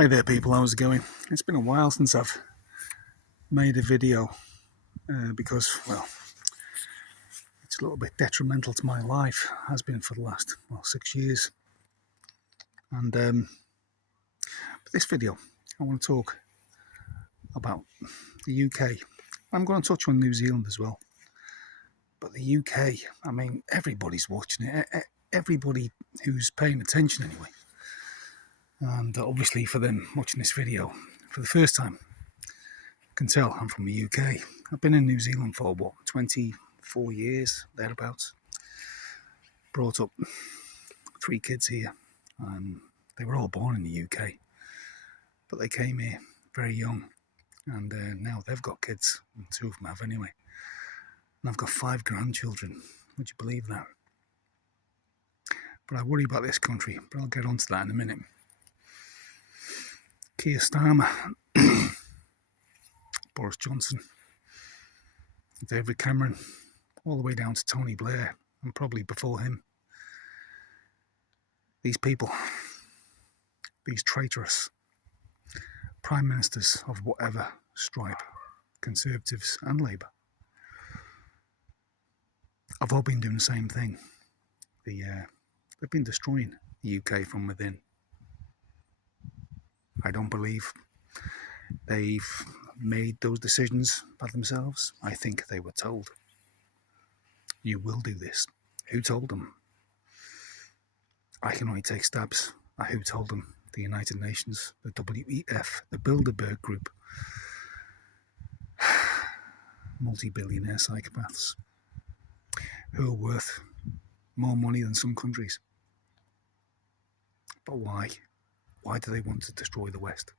Hi there people, how's it going? It's been a while since I've made a video because, well, it's a little bit detrimental to my life, has been for the last, 6 years. And for this video, I want to talk about the UK. I'm going to touch on New Zealand as well. But the UK, I mean, everybody's watching it, everybody who's paying attention anyway. And obviously for them watching this video for the first time, you can tell I'm from the UK. I've been in New Zealand for, 24 years, thereabouts. Brought up 3 kids here. They were all born in the UK, but they came here very young. And now they've got kids, and 2 of them have anyway. And I've got 5 grandchildren. Would you believe that? But I worry about this country, but I'll get onto that in a minute. Keir Starmer, Boris Johnson, David Cameron, all the way down to Tony Blair, and probably before him. These people, these traitors, prime ministers of whatever stripe, Conservatives and Labour, have all been doing the same thing. They've been destroying the UK from within. I don't believe they've made those decisions by themselves. I think they were told, you will do this. Who told them? I can only take stabs at who told them. The United Nations, the WEF, the Bilderberg Group, multi-billionaire psychopaths who are worth more money than some countries. But why? Why do they want to destroy the West?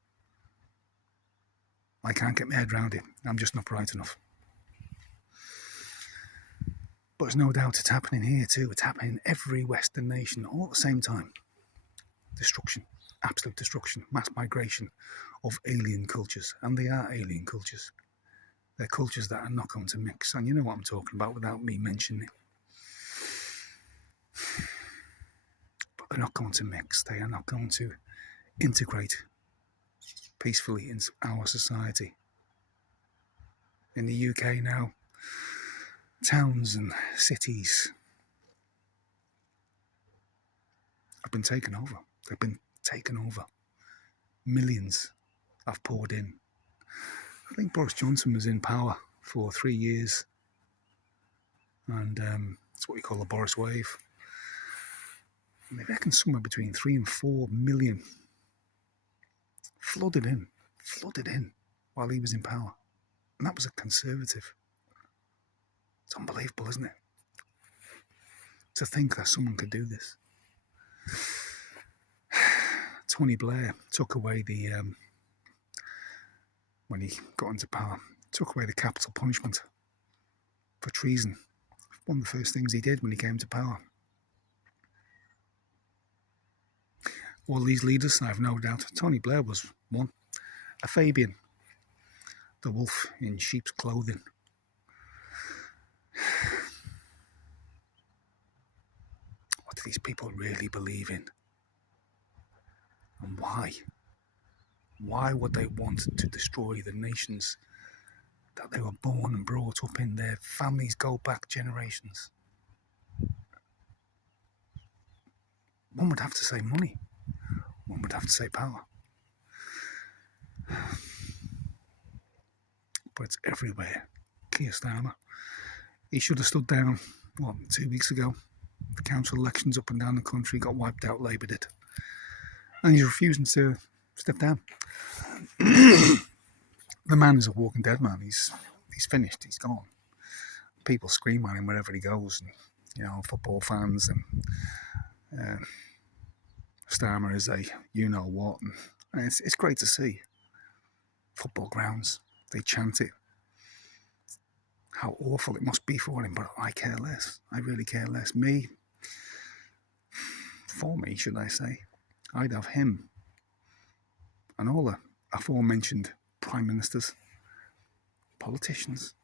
I can't get my head around it. I'm just not bright enough. But there's no doubt it's happening here too. It's happening in every Western nation all at the same time. Destruction, absolute destruction, mass migration of alien cultures. And they are alien cultures. They're cultures that are not going to mix. And you know what I'm talking about without me mentioning it. But they're not going to mix. They are not going to integrate peacefully into our society. In the UK now, towns and cities have been taken over. They've been taken over. Millions have poured in. I think Boris Johnson was in power for 3 years, and it's what you call a Boris wave. And they reckon somewhere between 3 and 4 million flooded in while he was in power. And that was a Conservative. It's unbelievable, isn't it? To think that someone could do this. Tony Blair took away when he got into power, took away the capital punishment for treason. One of the first things he did when he came to power. All these leaders, I have no doubt, Tony Blair was one. A Fabian, the wolf in sheep's clothing. What do these people really believe in? And why? Why would they want to destroy the nations that they were born and brought up in? Their families go back generations. One would have to say money. One would have to say power. But it's everywhere. Keir Starmer, he should have stood down, 2 weeks ago. The council elections up and down the country got wiped out, Labour did. And he's refusing to step down. The man is a walking dead man. He's finished, he's gone. People scream at him wherever he goes, and, football fans, and Starmer is a you-know-what. And it's great to see. Football grounds, they chant it. How awful it must be for him, but I care less. I really care less. For me, should I say, I'd have him and all the aforementioned prime ministers, politicians,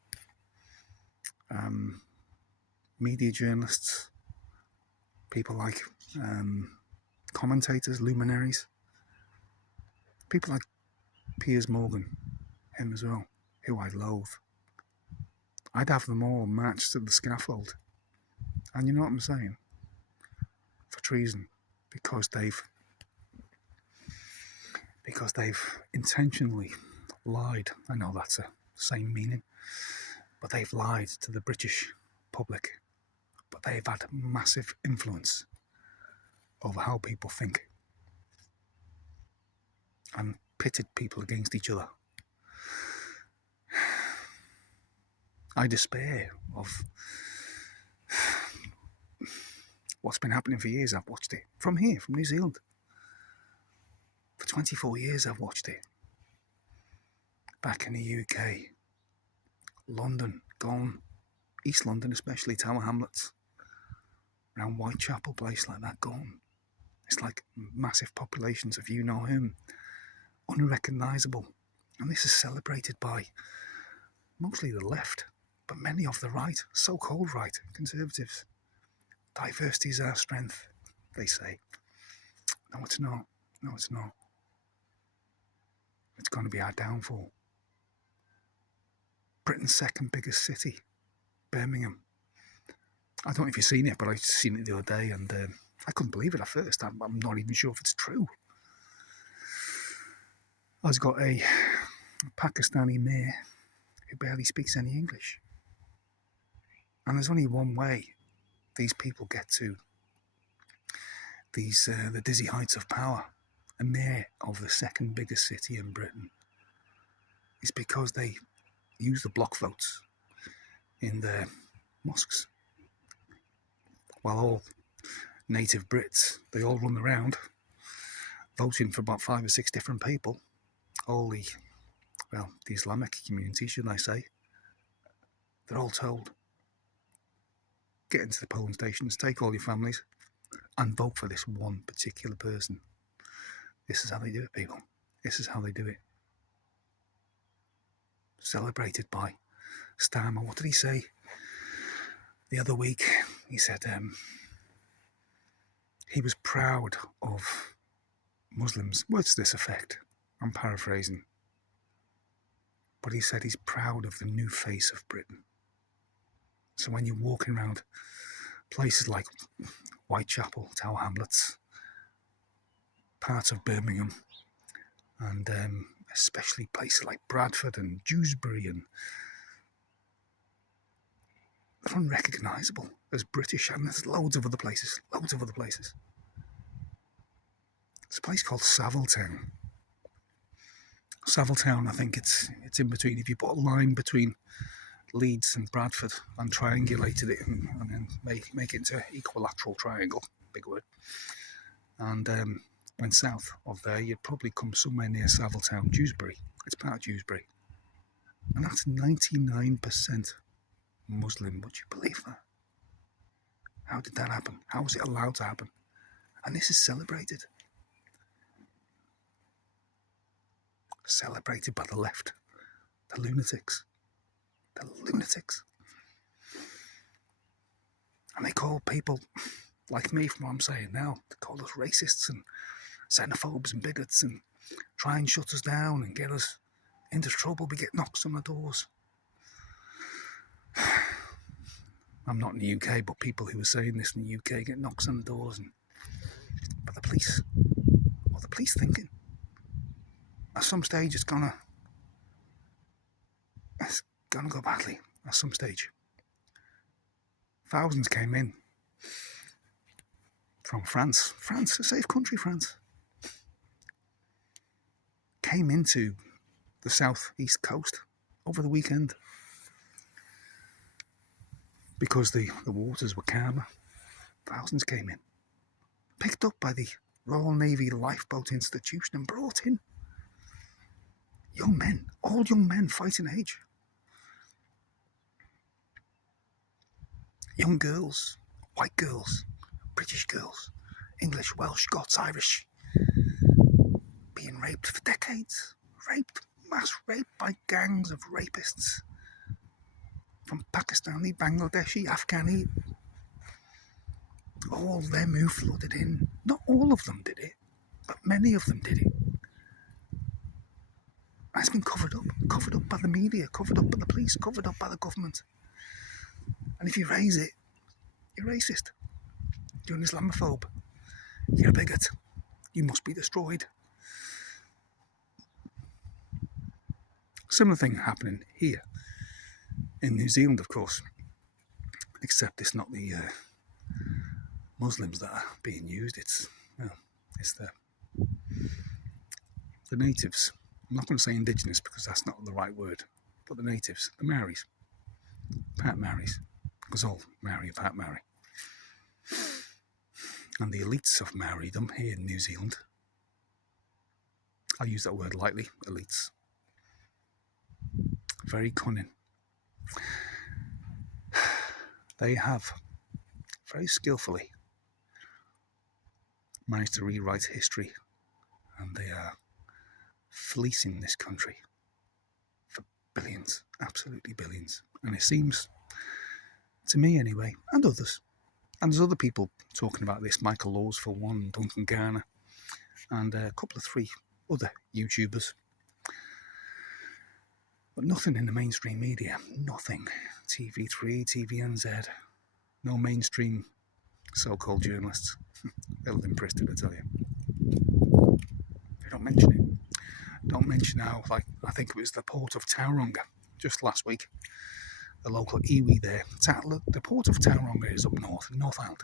media journalists, people like commentators, luminaries, People like Piers Morgan, him as well, who I loathe. I'd have them all matched to the scaffold. And you know what I'm saying? For treason. Because they've intentionally lied. I know that's the same meaning. But they've lied to the British public. But they've had massive influence over how people think. And pitted people against each other. I despair of what's been happening for years. I've watched it from here, from New Zealand. For 24 years I've watched it. Back in the UK, London, gone. East London especially, Tower Hamlets, around Whitechapel, place like that, gone. It's like massive populations of you-know-whom, unrecognisable. And this is celebrated by mostly the left, but many of the right, so-called right, conservatives. Diversity is our strength, they say. No, it's not. No, it's not. It's going to be our downfall. Britain's second biggest city, Birmingham. I don't know if you've seen it, but I've seen it the other day, and I couldn't believe it at first. I'm not even sure if it's true. I've got a Pakistani mayor who barely speaks any English. And there's only one way these people get to the dizzy heights of power. A mayor of the second biggest city in Britain is because they use the block votes in their mosques. While all native Brits, they all run around voting for about 5 or 6 different people. All the Islamic community, should I say, they're all told, get into the polling stations, take all your families, and vote for this one particular person. This is how they do it, people. This is how they do it. Celebrated by Starmer. What did he say the other week? He said he was proud of Muslims. Words to this effect. I'm paraphrasing. But he said he's proud of the new face of Britain. So when you're walking around places like Whitechapel, Tower Hamlets, parts of Birmingham, and especially places like Bradford and Dewsbury, and they're unrecognisable as British, and there's loads of other places. There's a place called Savilletown. Savilletown, I think it's in between. If you put a line between Leeds and Bradford and triangulated it and then make it into an equilateral triangle, big word, and went south of there, you'd probably come somewhere near Savilletown, Dewsbury. It's part of Dewsbury. And that's 99% Muslim. Would you believe that? How did that happen? How was it allowed to happen? And this is celebrated. Celebrated by the left. The lunatics. The lunatics. And they call people like me, from what I'm saying now, they call us racists and xenophobes and bigots and try and shut us down and get us into trouble. We get knocks on the doors. I'm not in the UK, but people who are saying this in the UK get knocks on the doors. But the police, what are the police thinking? At some stage it's gonna go badly. At some stage. Thousands came in from France, a safe country, France. Came into the southeast coast over the weekend because the waters were calmer. Thousands came in, picked up by the Royal Navy Lifeboat Institution and brought in. Young men, all young men, fighting age. Young girls, white girls, British girls, English, Welsh, Scots, Irish, being raped for decades. Mass raped by gangs of rapists from Pakistani, Bangladeshi, Afghani. All them who flooded in. Not all of them did it, but many of them did it. And it's been covered up by the media, covered up by the police, covered up by the government. And if you raise it, you're racist. You're an Islamophobe. You're a bigot. You must be destroyed. Similar thing happening here in New Zealand, of course. Except it's not the Muslims that are being used. It's the natives. I'm not going to say indigenous because that's not the right word. But the natives, the Maoris, part Maoris, because all Maori part Maori. And the elites of Maoridom here in New Zealand, I use that word lightly, elites, very cunning. They have very skillfully managed to rewrite history, and they are fleecing this country for billions, absolutely billions. And it seems, to me anyway, and others, and there's other people talking about this, Michael Laws for one, Duncan Garner, and a couple of 3 other YouTubers. But nothing in the mainstream media, nothing. TV3, TVNZ, no mainstream so-called journalists. They'll impress it, I tell you. They don't mention it. Don't mention how, like, I think it was the port of Tauranga just last week. The local iwi there. The port of Tauranga is up north, in North Island.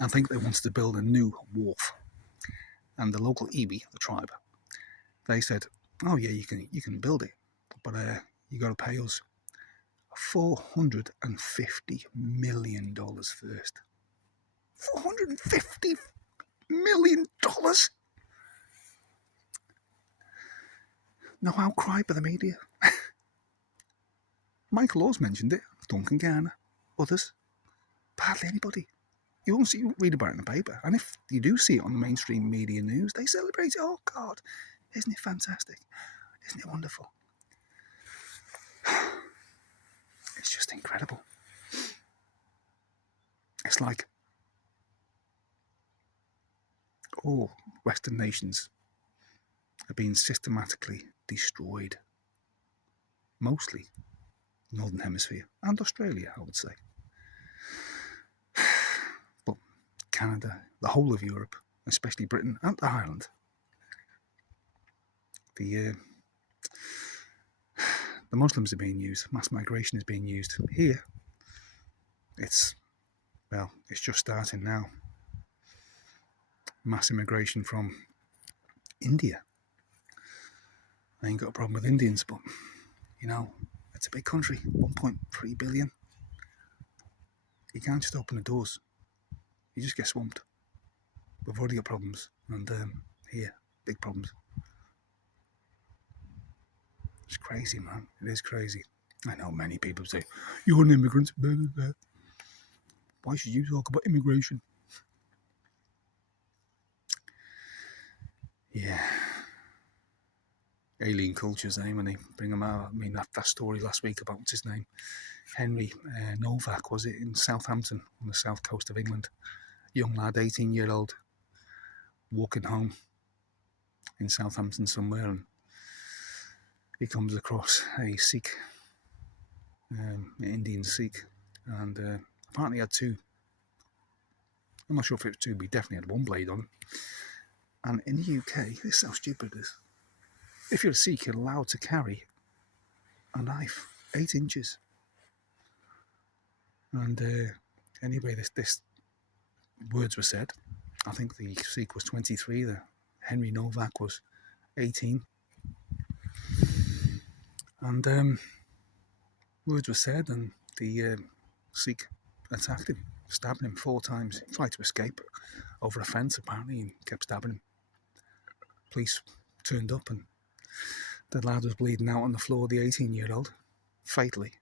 I think they wanted to build a new wharf. And the local iwi, the tribe, they said, oh yeah, you can build it, but you got to pay us $450 million first. $450 million? No outcry by the media. Michael Laws mentioned it, Duncan Garner, others, hardly anybody. You won't read about it in the paper, and if you do see it on the mainstream media news, they celebrate it. Oh God, isn't it fantastic? Isn't it wonderful? It's just incredible. It's like all Western nations are being systematically destroyed. Mostly Northern Hemisphere and Australia, I would say. But Canada, the whole of Europe, especially Britain and Ireland, the Muslims are being used. Mass migration is being used. Here, it's just starting now. Mass immigration from India. I ain't got a problem with Indians, but, it's a big country, 1.3 billion. You can't just open the doors. You just get swamped. We've already got problems, and here, big problems. It's crazy, man. It is crazy. I know many people say, you're an immigrant. Blah, blah, blah. Why should you talk about immigration? Yeah. Alien cultures, when they bring them out. I mean, that story last week about, what's his name? Henry Novak, was it, in Southampton, on the south coast of England. Young lad, 18-year-old, walking home in Southampton somewhere, and he comes across a Sikh, an Indian Sikh, and apparently had 2. I'm not sure if it was 2, but he definitely had 1 blade on him. And in the UK, this is how stupid it is. If you're a Sikh, you're allowed to carry a knife, 8 inches. And anyway, this words were said. I think the Sikh was 23, the Henry Novak was 18. And words were said, and the Sikh attacked him, stabbing him 4 times. He tried to escape over a fence, apparently, and kept stabbing him. Police turned up, and the lad was bleeding out on the floor, the 18-year-old, fatally.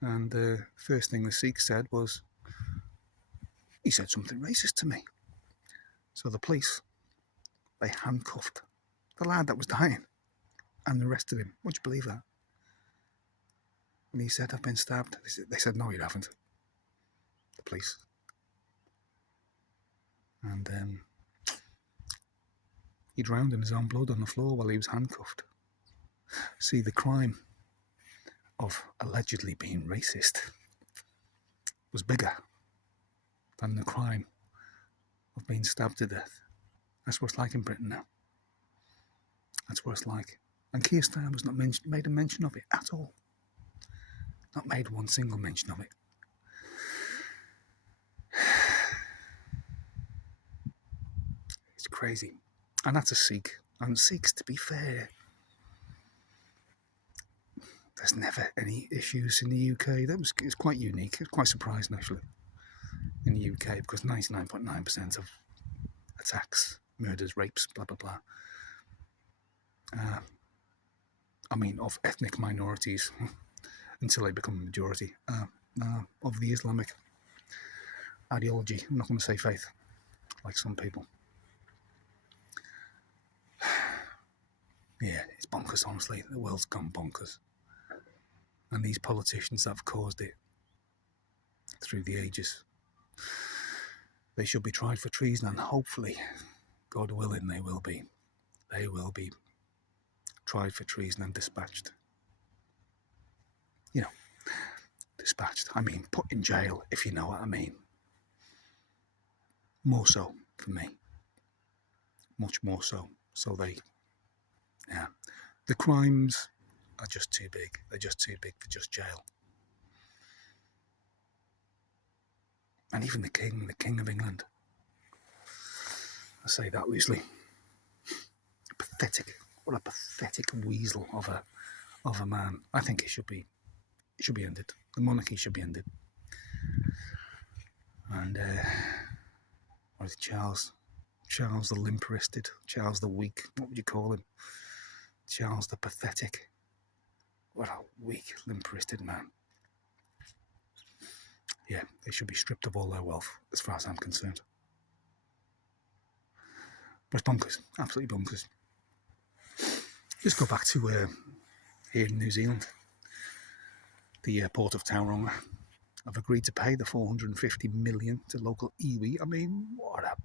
And the first thing the Sikh said was, he said something racist to me. So the police, they handcuffed the lad that was dying and arrested him. Would you believe that? And he said, I've been stabbed. They said, no, you haven't. The police. And He drowned in his own blood on the floor while he was handcuffed. See, the crime of allegedly being racist was bigger than the crime of being stabbed to death. That's what it's like in Britain now. That's what it's like. And Keir Starmer's not made a mention of it at all. Not made one single mention of it. It's crazy. And that's a Sikh. And Sikhs, to be fair, there's never any issues in the UK. It's quite unique. It's quite surprising, actually, in the UK, because 99.9% of attacks, murders, rapes, blah, blah, blah, of ethnic minorities, until they become a majority, of the Islamic ideology. I'm not going to say faith, like some people. Yeah, it's bonkers, honestly. The world's gone bonkers. And these politicians that have caused it through the ages, they should be tried for treason, and hopefully, God willing, they will be. They will be tried for treason and dispatched. Dispatched. I mean, put in jail, if you know what I mean. More so for me. Much more so. So the crimes are just too big. They're just too big for just jail. And even the King of England, I say that loosely. Pathetic. What a pathetic weasel of a man. I think it should be ended. The monarchy should be ended. And what is it, Charles the limp-wristed, Charles the weak, what would you call him? Charles the pathetic. What a weak, limp-wristed man. Yeah, they should be stripped of all their wealth, as far as I'm concerned. But it's bonkers, absolutely bonkers. Just go back to here in New Zealand. The Port of Tauranga have agreed to pay the $450 million to local iwi. I mean, what a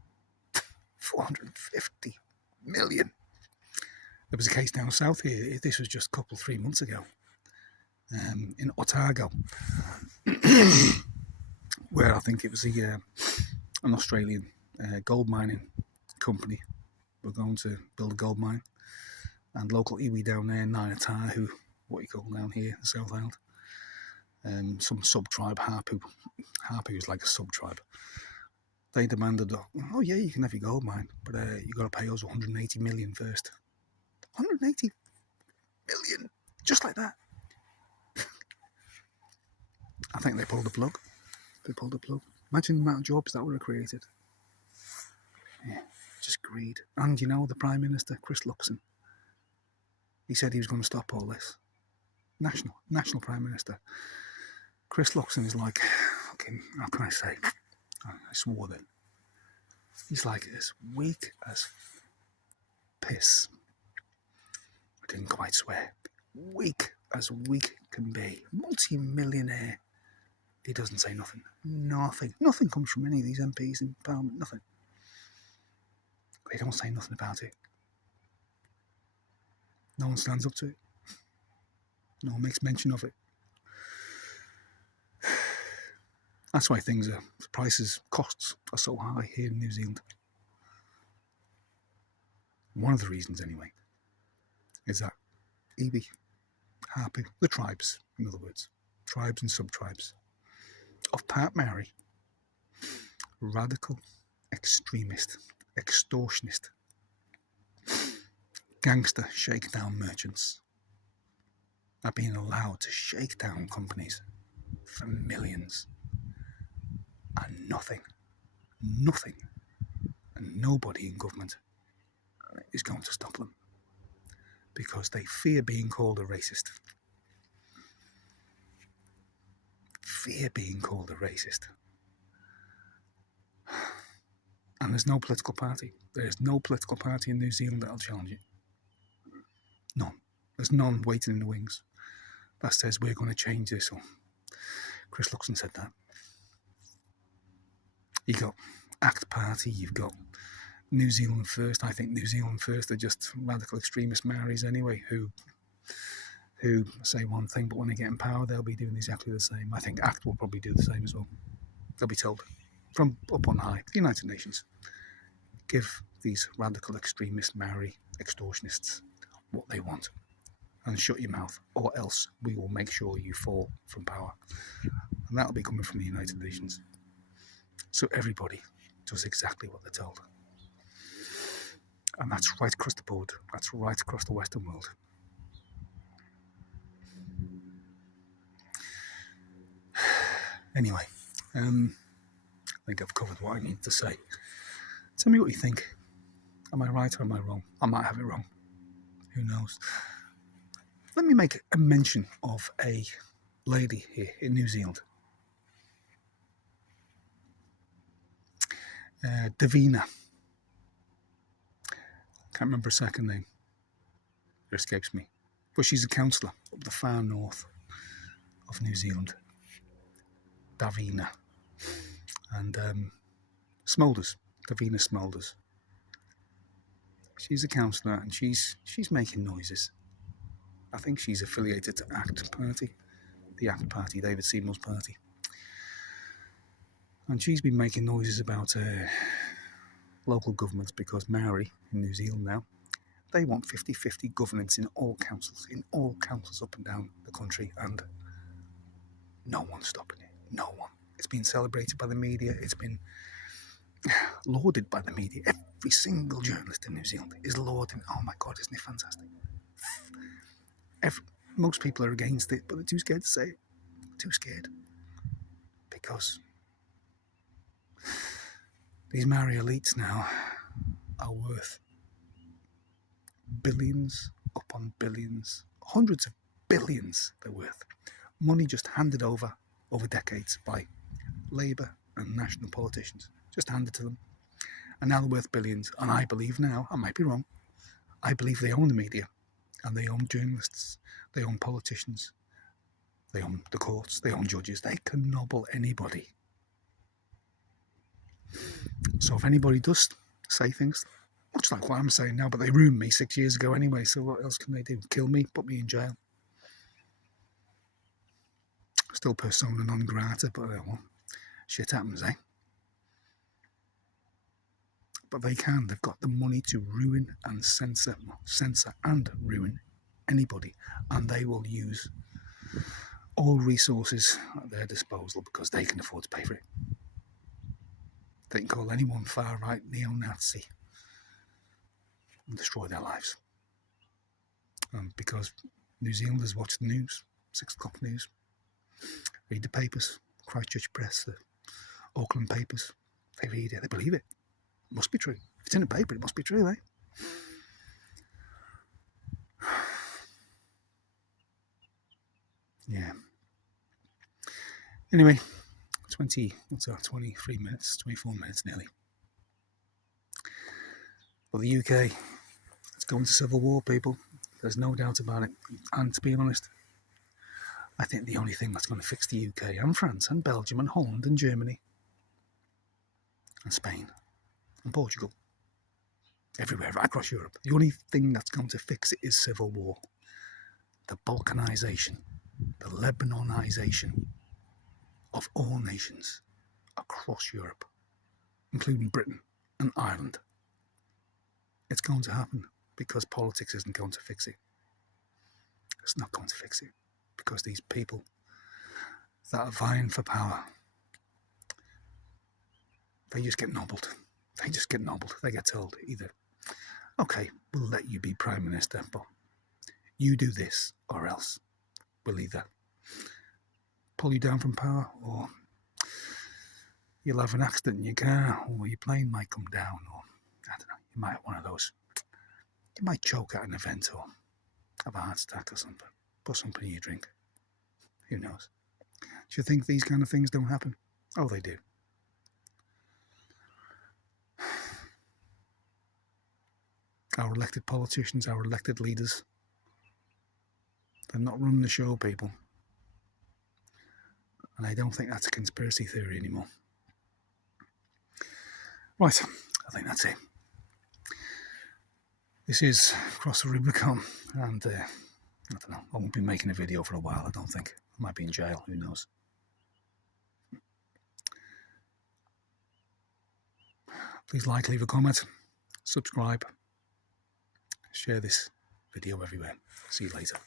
$450 million. There was a case down south here. This was just 3 months ago, in Otago, where I think it was an Australian gold mining company were going to build a gold mine, and local iwi down there, Ngainata, who what you call down here in the South Island, some sub-tribe, Hapu is like a sub-tribe. They demanded, oh yeah, you can have your gold mine, but you got to pay us 180 million first. 180 million, just like that. I think they pulled the plug. Imagine the amount of jobs that would have created. Yeah, just greed. And the Prime Minister, Chris Luxon, he said he was going to stop all this. National Prime Minister. Chris Luxon is like, fucking, how can I say? I swore then. He's like as weak as piss. I didn't quite swear. Weak as weak can be. Multi-millionaire. He doesn't say nothing. Nothing comes from any of these MPs in Parliament. Nothing. They don't say nothing about it. No one stands up to it. No one makes mention of it. That's why costs are so high here in New Zealand. One of the reasons, anyway, is that iwi, Hapu, the tribes, in other words, tribes and sub-tribes of Part Maori, radical, extremist, extortionist, gangster shakedown merchants are being allowed to shake down companies for millions, and nothing, and nobody in government is going to stop them because they fear being called a racist. And there's no political party. There is no political party in New Zealand that'll challenge it. None. There's none waiting in the wings that says we're going to change this. Or Chris Luxon said that. You've got ACT Party, you've got New Zealand First. I think New Zealand First are just radical extremist Maoris anyway, who say one thing, but when they get in power, they'll be doing exactly the same. I think ACT will probably do the same as well. They'll be told from up on high, the United Nations, give these radical extremist Maori extortionists what they want and shut your mouth, or else we will make sure you fall from power. And that'll be coming from the United Nations. So everybody does exactly what they're told. And that's right across the board. That's right across the Western world. Anyway, I think I've covered what I need to say. Tell me what you think. Am I right or am I wrong? I might have it wrong. Who knows? Let me make a mention of a lady here in New Zealand. Davina. Can't remember her second name. It escapes me. But she's a councillor up the far north of New Zealand. Davina. And Smulders. Davina Smulders. She's a councillor and she's making noises. I think she's affiliated to ACT Party. The ACT Party, David Seymour's party. And she's been making noises about local governments because Maori in New Zealand now, they want 50-50 governance in all councils up and down the country, and no one's stopping it. No one. It's been celebrated by the media. It's been lauded by the media. Every single journalist in New Zealand is lauding. Oh my God, isn't it fantastic? Most people are against it, but they're too scared to say it. Too scared. Because these Maori elites now are worth billions upon billions, hundreds of billions they're worth. Money just handed over decades by Labour and national politicians. Just handed to them. And now they're worth billions. And I believe now, I might be wrong, I believe they own the media. And they own journalists. They own politicians. They own the courts. They own judges. They can nobble anybody. So if anybody does say things, much like what I'm saying now, but they ruined me 6 years ago anyway, so what else can they do? Kill me? Put me in jail? Still persona non grata, but well, shit happens, eh? But they can. They've got the money to ruin and censor and ruin anybody. And they will use all resources at their disposal because they can afford to pay for it. They can call anyone far-right neo-Nazi and destroy their lives. Because New Zealanders watch the news, 6 o'clock news, read the papers, Christchurch Press, the Auckland papers. They read it, they believe it. It must be true. If it's in a paper, it must be true, eh? Yeah. Anyway, 23 minutes, 24 minutes nearly. But the UK, it's going to civil war, people. There's no doubt about it. And to be honest, I think the only thing that's going to fix the UK and France and Belgium and Holland and Germany and Spain and Portugal, everywhere, right across Europe, the only thing that's going to fix it is civil war. The Balkanisation, the Lebanisation of all nations across Europe, including Britain and Ireland. It's going to happen because politics isn't going to fix it. It's not going to fix it because these people that are vying for power, they just get nobbled. They just get nobbled. They get told either, okay, we'll let you be Prime Minister, but you do this or else. We'll either pull you down from power, or you'll have an accident in your car, or your plane might come down, or I don't know, you might have one of those. You might choke at an event or have a heart attack or something. Put something in your drink. Who knows? Do you think these kind of things don't happen? Oh, they do. Our elected politicians, our elected leaders, they're not running the show, people. And I don't think that's a conspiracy theory anymore. Right, I think that's it. This is Cross the Rubicon, and I don't know, I won't be making a video for a while, I don't think. I might be in jail, who knows. Please like, leave a comment, subscribe, share this video everywhere. See you later.